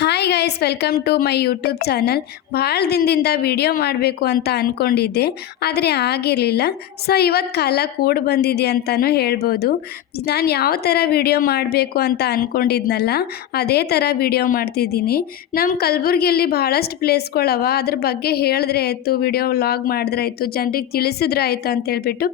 Hi guys, welcome to my YouTube channel. ಭಾಳ ದಿನದಿಂದ video ಮಾಡಬೇಕು ಅಂತ ಅಂದ್ಕೊಂಡಿದ್ದೆ, ಆದರೆ ಆಗಿರಲಿಲ್ಲ. ಸೊ ಇವತ್ತು ಕಾಲ ಕೂಡಿ ಬಂದಿದೆ ಅಂತಲೂ ಹೇಳ್ಬೋದು. ನಾನು ಯಾವ ಥರ ವಿಡಿಯೋ ಮಾಡಬೇಕು ಅಂತ ಅಂದ್ಕೊಂಡಿದ್ನಲ್ಲ, ಅದೇ ಥರ ವಿಡಿಯೋ ಮಾಡ್ತಿದ್ದೀನಿ. ನಮ್ಮ ಕಲಬುರಗಿಯಲ್ಲಿ ಭಾಳಷ್ಟು ಪ್ಲೇಸ್ಗಳವ, ಅದ್ರ ಬಗ್ಗೆ ಹೇಳಿದ್ರೆ ಆಯಿತು, ವಿಡಿಯೋ ವ್ಲಾಗ್ ಮಾಡಿದ್ರೆ ಆಯಿತು, ಜನರಿಗೆ ತಿಳಿಸಿದ್ರೆ ಆಯಿತು ಅಂತ ಹೇಳ್ಬಿಟ್ಟು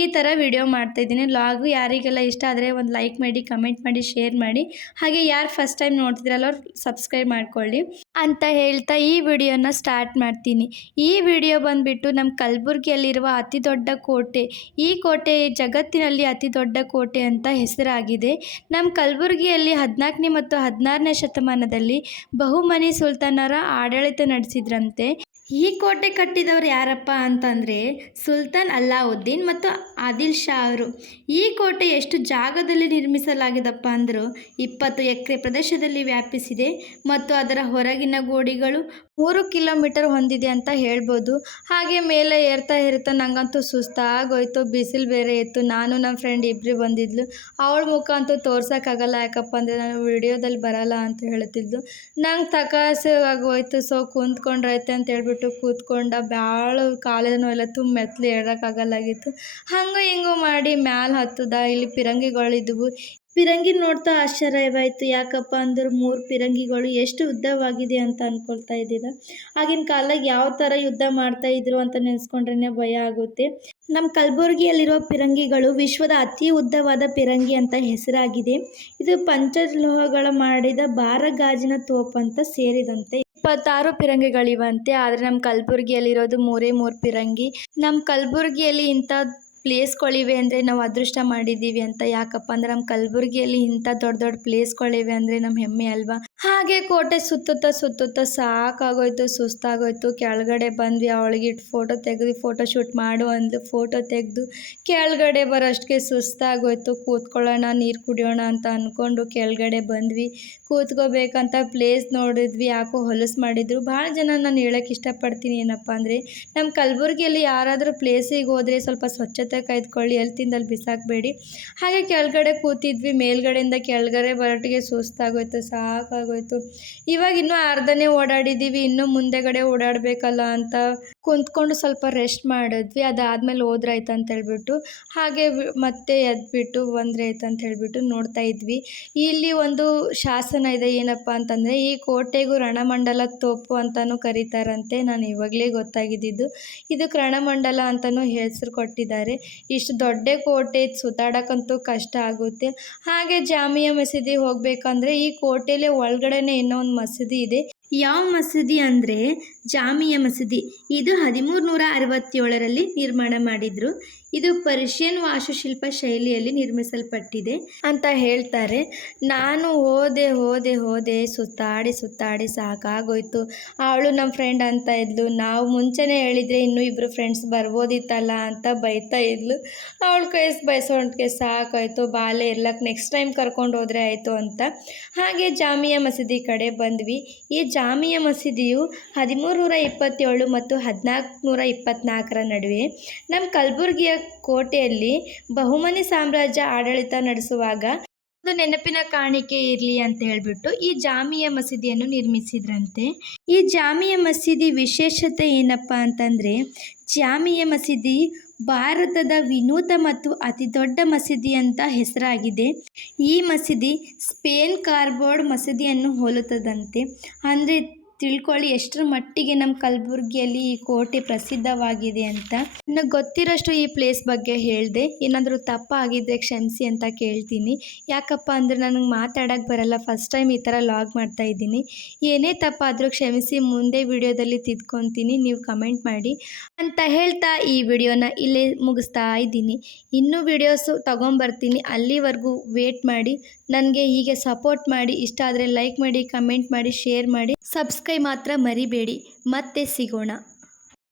ಈ ಥರ ವಿಡಿಯೋ ಮಾಡ್ತಾಯಿದ್ದೀನಿ. ವ್ಲಾಗು ಯಾರಿಗೆಲ್ಲ ಇಷ್ಟ ಆದರೆ ಒಂದು ಲೈಕ್ ಮಾಡಿ, ಕಮೆಂಟ್ ಮಾಡಿ, ಶೇರ್ ಮಾಡಿ. ಹಾಗೆ ಯಾರು ಫಸ್ಟ್ ಟೈಮ್ ನೋಡ್ತಿದ್ರಲ್ಲ ಅವ್ರು ಸಬ್ಸ್ಕ್ರೈಬ್ ಮಾಡ್ಕೊಳ್ಳಿ ಅಂತ ಹೇಳ್ತಾ ಈ ವಿಡಿಯೋನ ಸ್ಟಾರ್ಟ್ ಮಾಡ್ತೀನಿ. ಈ ವಿಡಿಯೋ ಬಂದುಬಿಟ್ಟು ನಮ್ಮ ಕಲಬುರಗಿಯಲ್ಲಿರುವ ಅತಿ ದೊಡ್ಡ ಕೋಟೆ. ಈ ಕೋಟೆ ಜಗತ್ತಿನಲ್ಲಿ ಅತಿ ದೊಡ್ಡ ಕೋಟೆ ಅಂತ ಹೆಸರಾಗಿದೆ. ನಮ್ಮ ಕಲಬುರಗಿಯಲ್ಲಿ 14ನೇ ಮತ್ತು 16ನೇ ಶತಮಾನದಲ್ಲಿ ಬಹುಮನಿ ಸುಲ್ತಾನರ ಆಡಳಿತ ನಡೆಸಿದ್ರಂತೆ. ಈ ಕೋಟೆ ಕಟ್ಟಿದವರು ಯಾರಪ್ಪ ಅಂತಂದರೆ ಸುಲ್ತಾನ್ ಅಲ್ಲಾವುದ್ದೀನ್ ಮತ್ತು ಆದಿಲ್ ಶಾ ಅವರು. ಈ ಕೋಟೆ ಎಷ್ಟು ಜಾಗದಲ್ಲಿ ನಿರ್ಮಿಸಲಾಗಿದೆಪ್ಪ ಅಂದರು 20 ಎಕರೆ ಪ್ರದೇಶದಲ್ಲಿ ವ್ಯಾಪಿಸಿದೆ ಮತ್ತು ಅದರ ಹೊರಗಿನ ಗೋಡೆಗಳು 3 ಕಿಲೋಮೀಟರ್ ಹೊಂದಿದೆ ಅಂತ ಹೇಳ್ಬೋದು. ಹಾಗೆ ಮೇಲೆ ಏರ್ತಾ ನನಗಂತೂ ಸುಸ್ತಾಗೋಯ್ತು, ಬಿಸಿಲು ಬೇರೆ ಇತ್ತು. ನಾನು ನಮ್ಮ ಫ್ರೆಂಡ್ ಇಬ್ಬರು ಬಂದಿದ್ಲು. ಅವಳ ಮುಖ ಅಂತೂ ತೋರ್ಸೋಕ್ಕಾಗಲ್ಲ, ಯಾಕಪ್ಪ ಅಂದರೆ ನಾನು ವಿಡಿಯೋದಲ್ಲಿ ಬರಲ್ಲ ಅಂತ ಹೇಳ್ತಿದ್ಲು. ನಂಗೆ ತಕಾಸೆ ಆಗೋಯ್ತು. ಸೊ ಕುಂತ್ಕೊಂಡ್ರೈತೆ ಅಂತ ಹೇಳ್ಬಿಟ್ಟು ಕೂತ್ಕೊಂಡ. ಭಾಳ ಕಾಲೇನೂ ಎಲ್ಲ ತುಂಬ ಮೆತ್ತಲು ಏಳೋಕ್ಕಾಗಲ್ಲಾಗಿತ್ತು. ಹಂಗೂ ಹಿಂಗೂ ಮಾಡಿ ಮ್ಯಾಲೆ ಹತ್ತದ. ಇಲ್ಲಿ ಪಿರಂಗಿಗಳಿದ್ವು. ಪಿರಂಗಿ ನೋಡ್ತಾ ಆಶ್ಚರ್ಯವಾಯಿತು. ಯಾಕಪ್ಪ ಅಂದ್ರೆ 3 ಪಿರಂಗಿಗಳು ಎಷ್ಟು ಉದ್ದವಾಗಿದೆ ಅಂತ ಅಂದ್ಕೊಳ್ತಾ ಇದ್ದೀರಾ. ಆಗಿನ ಕಾಲದಾಗ ಯಾವ ಥರ ಯುದ್ಧ ಮಾಡ್ತಾಯಿದ್ರು ಅಂತ ನೆನೆಸ್ಕೊಂಡ್ರೆ ಭಯ ಆಗುತ್ತೆ. ನಮ್ಮ ಕಲಬುರಗಿಯಲ್ಲಿರೋ ಪಿರಂಗಿಗಳು ವಿಶ್ವದ ಅತಿ ಉದ್ದವಾದ ಪಿರಂಗಿ ಅಂತ ಹೆಸರಾಗಿದೆ. ಇದು ಪಂಚಲೋಹಗಳ ಮಾಡಿದ ಭಾರ ಗಾಜಿನ ತೋಪು ಅಂತ ಸೇರಿದಂತೆ 26 ಪಿರಂಗಿಗಳಿವಂತೆ. ಆದರೆ ನಮ್ಮ ಕಲಬುರಗಿಯಲ್ಲಿರೋದು 3 ಪಿರಂಗಿ. ನಮ್ಮ ಕಲಬುರಗಿಯಲ್ಲಿ ಇಂಥ ಪ್ಲೇಸ್ಗಳಿವೆ ಅಂದರೆ ನಾವು ಅದೃಷ್ಟ ಮಾಡಿದ್ದೀವಿ ಅಂತ. ಯಾಕಪ್ಪ ಅಂದ್ರೆ ನಮ್ಮ ಕಲಬುರಗಿಯಲ್ಲಿ ಇಂಥ ದೊಡ್ಡ ದೊಡ್ಡ ಪ್ಲೇಸ್ಗಳಿವೆ ಅಂದರೆ ನಮ್ಮ ಹೆಮ್ಮೆ ಅಲ್ವಾ. ಹಾಗೆ ಕೋಟೆ ಸುತ್ತುತ್ತಾ ಸಾಕಾಗೋಯ್ತು, ಸುಸ್ತಾಗೋಯ್ತು. ಕೆಳಗಡೆ ಬಂದ್ವಿ. ಅವಳಿಗೆ ಫೋಟೋ ತೆಗೆದು ಫೋಟೋ ಶೂಟ್ ಮಾಡು ಅಂದು ಫೋಟೋ ತೆಗೆದು ಕೆಳಗಡೆ ಬರೋಷ್ಟಕ್ಕೆ ಸುಸ್ತಾಗೋಯ್ತು. ಕೂತ್ಕೊಳ್ಳೋಣ, ನೀರು ಕುಡಿಯೋಣ ಅಂತ ಅಂದ್ಕೊಂಡು ಕೆಳಗಡೆ ಬಂದ್ವಿ. ಕೂತ್ಕೋಬೇಕಂತ ಪ್ಲೇಸ್ ನೋಡಿದ್ವಿ. ಯಾಕೋ ಹೊಲಸು ಮಾಡಿದ್ರು. ಭಾಳ ಜನ ನಾನು ಹೇಳೋಕ್ಕೆ ಇಷ್ಟಪಡ್ತೀನಿ ಏನಪ್ಪ ಅಂದರೆ ನಮ್ಮ ಕಲಬುರಗಿಯಲ್ಲಿ ಯಾರಾದರೂ ಪ್ಲೇಸಿಗೆ ಹೋದರೆ ಸ್ವಲ್ಪ ಸ್ವಚ್ಛತೆ ಕಾಯ್ದುಕೊಳ್ಳಿ, ಎಲ್ಲಿ ತಿಂದಲ್ಲಿ ಬಿಸಾಕಬೇಡಿ. ಹಾಗೆ ಕೆಳಗಡೆ ಕೂತಿದ್ವಿ. ಮೇಲ್ಗಡೆಯಿಂದ ಕೆಳಗಡೆ ಬರೋಟ್ಟಿಗೆ ಸುಸ್ತಾಗೋಯ್ತು, ಸಾಕಾಗೋಯ್ತು. ಇವಾಗ ಇನ್ನೂ ಅರ್ಧನೇ ಓಡಾಡಿದ್ದೀವಿ, ಇನ್ನೂ ಮುಂದೆಗಡೆ ಓಡಾಡಬೇಕಲ್ಲ ಅಂತ ಕುಂತ್ಕೊಂಡು ಸ್ವಲ್ಪ ರೆಸ್ಟ್ ಮಾಡಿದ್ವಿ. ಅದಾದಮೇಲೆ ಹೋದ್ರಾಯ್ತು ಅಂತ ಹೇಳ್ಬಿಟ್ಟು ಹಾಗೆ ಮತ್ತೆ ಎದ್ಬಿಟ್ಟು ಬಂದ್ರಾಯ್ತು ಅಂತ ಹೇಳ್ಬಿಟ್ಟು ನೋಡ್ತಾ ಇದ್ವಿ. ಇಲ್ಲಿ ಒಂದು ಶಾಸನ ಇದೆ. ಏನಪ್ಪ ಅಂತಂದರೆ ಈ ಕೋಟೆಗೂ ರಣಮಂಡಲ ತೋಪು ಅಂತಲೂ ಕರೀತಾರಂತೆ. ನಾನು ಇವಾಗಲೇ ಗೊತ್ತಾಗಿದ್ದು. ಇದಕ್ಕೆ ರಣಮಂಡಲ ಅಂತಲೂ ಹೆಸರು ಕೊಟ್ಟಿದ್ದಾರೆ. ಇಷ್ಟು ದೊಡ್ಡ ಕೋಟೆ ಸುತ್ತಾಡೋಕ್ಕಂತೂ ಕಷ್ಟ ಆಗುತ್ತೆ. ಹಾಗೆ ಜಾಮಿಯಾ ಮಸೀದಿ ಹೋಗಬೇಕಂದ್ರೆ ಈ ಕೋಟೆಯಲ್ಲೇ ಒಳಗಡೆನೇ ಇನ್ನೂ ಒಂದು ಮಸೀದಿ ಇದೆ. ಯಾವ ಮಸೀದಿ ಅಂದರೆ ಜಾಮಿಯಾ ಮಸೀದಿ. ಇದು 1367ರಲ್ಲಿ ನಿರ್ಮಾಣ ಮಾಡಿದರು. ಇದು ಪರ್ಷಿಯನ್ ವಾಸ್ತುಶಿಲ್ಪ ಶೈಲಿಯಲ್ಲಿ ನಿರ್ಮಿಸಲ್ಪಟ್ಟಿದೆ ಅಂತ ಹೇಳ್ತಾರೆ. ನಾನು ಹೋದೆ ಸುತ್ತಾಡಿ ಸಾಕಾಗೋಯ್ತು. ಅವಳು ನಮ್ಮ ಫ್ರೆಂಡ್ ಅಂತ ಇದ್ಲು. ನಾವು ಮುಂಚೆನೇ ಹೇಳಿದರೆ ಇನ್ನೂ 2 ಫ್ರೆಂಡ್ಸ್ ಬರ್ಬೋದಿತ್ತಲ್ಲ ಅಂತ ಬೈತಾ ಇದ್ಲು. ಅವಳ ಕೈ ಬಯಸೋಣಿಗೆ ಸಾಕಾಯಿತು. ಬಾಲೆ ಇರ್ಲಕ್ಕೆ ನೆಕ್ಸ್ಟ್ ಟೈಮ್ ಕರ್ಕೊಂಡು ಹೋದರೆ ಆಯಿತು ಅಂತ. ಹಾಗೆ ಜಾಮಿಯಾ ಮಸೀದಿ ಕಡೆ ಬಂದ್ವಿ. ಈ ಜಾಮಿಯಾ ಮಸೀದಿಯು 1327 ಮತ್ತು 1424ರ ನಡುವೆ ನಮ್ಮ ಕಲಬುರಗಿಯ ಕೋಟೆಯಲ್ಲಿ ಬಹುಮನಿ ಸಾಮ್ರಾಜ್ಯ ಆಡಳಿತ ನಡೆಸುವಾಗ ಒಂದು ನೆನಪಿನ ಕಾಣಿಕೆ ಇರಲಿ ಅಂತ ಹೇಳ್ಬಿಟ್ಟು ಈ ಜಾಮಿಯಾ ಮಸೀದಿಯನ್ನು ನಿರ್ಮಿಸಿದ್ರಂತೆ. ಈ ಜಾಮಿಯಾ ಮಸೀದಿ ವಿಶೇಷತೆ ಏನಪ್ಪ ಅಂತಂದರೆ ಜಾಮಿಯಾ ಮಸೀದಿ ಭಾರತದ ವಿನೂತ ಮತ್ತು ಅತಿ ದೊಡ್ಡ ಮಸೀದಿ ಅಂತ ಹೆಸರಾಗಿದೆ. ಈ ಮಸೀದಿ ಸ್ಪೇನ್ ಕಾರ್ಬೋರ್ಡ್ ಮಸೀದಿಯನ್ನು ಹೋಲುತ್ತದಂತೆ. ಅಂದರೆ ತಿಳ್ಕೊಳ್ಳಿ ಎಷ್ಟರ ಮಟ್ಟಿಗೆ ನಮ್ಮ ಕಲಬುರಗಿಯಲ್ಲಿ ಈ ಕೋಟೆ ಪ್ರಸಿದ್ಧವಾಗಿದೆ ಅಂತ. ನನಗೆ ಗೊತ್ತಿರೋಷ್ಟು ಈ ಪ್ಲೇಸ್ ಬಗ್ಗೆ ಹೇಳಿದೆ. ಏನಾದರೂ ತಪ್ಪಾಗಿದ್ದರೆ ಕ್ಷಮಿಸಿ ಅಂತ ಕೇಳ್ತೀನಿ. ಯಾಕಪ್ಪ ಅಂದರೆ ನನಗೆ ಮಾತಾಡೋಕ್ಕೆ ಬರಲ್ಲ, ಫಸ್ಟ್ ಟೈಮ್ ಈ ಥರ ಲಾಗ್ ಮಾಡ್ತಾಯಿದ್ದೀನಿ. ಏನೇ ತಪ್ಪಾದರೂ ಕ್ಷಮಿಸಿ, ಮುಂದೆ ವಿಡಿಯೋದಲ್ಲಿ ತಿದ್ಕೊತೀನಿ, ನೀವು ಕಮೆಂಟ್ ಮಾಡಿ ಅಂತ ಹೇಳ್ತಾ ಈ ವಿಡಿಯೋನ ಇಲ್ಲೇ ಮುಗಿಸ್ತಾ ಇದ್ದೀನಿ. ಇನ್ನೂ ವಿಡಿಯೋಸು ತೊಗೊಂಬರ್ತೀನಿ. ಅಲ್ಲಿವರೆಗೂ ವೇಟ್ ಮಾಡಿ. ನನಗೆ ಹೀಗೆ ಸಪೋರ್ಟ್ ಮಾಡಿ. ಇಷ್ಟ ಆದರೆ ಲೈಕ್ ಮಾಡಿ, ಕಮೆಂಟ್ ಮಾಡಿ, ಶೇರ್ ಮಾಡಿ, ಸಬ್ಸ್ಕ್ರೈಬ್ ಮಾತ್ರ ಮರಿಬೇಡಿ. ಮತ್ತೆ ಸಿಗೋಣ.